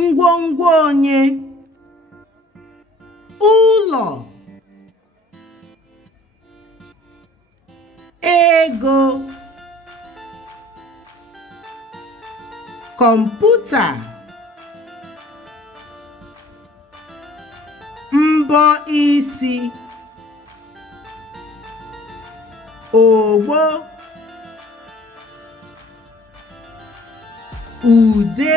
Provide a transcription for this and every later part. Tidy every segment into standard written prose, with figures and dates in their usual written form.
ngwongwo onye, ụlọ, ego, kọmputa, mbọ isi, ogbo, ude,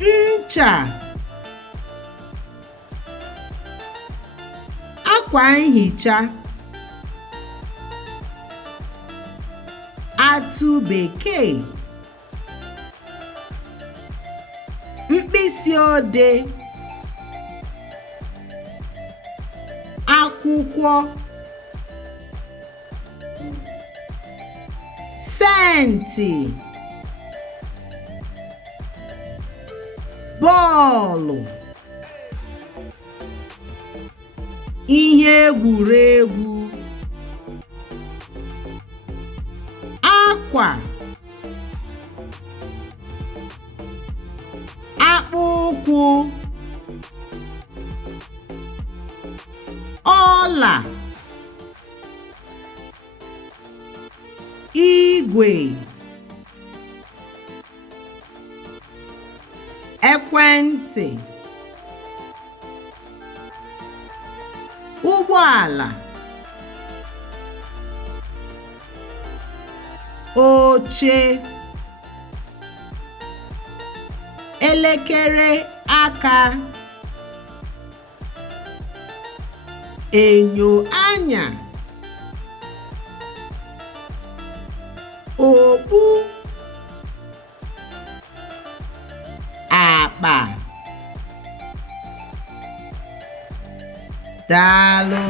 ncha, akwa nhicha, atụ bekee, mkpịsị odee, akwụkwọ, sentị, bọọlụ, ihe egwuregwu, akwa, akpụụkwụ, ọla, igwe, ekwentị, ụgbọala, oche, elekere aka, enyo anya, okpu, akpa. Daalụ.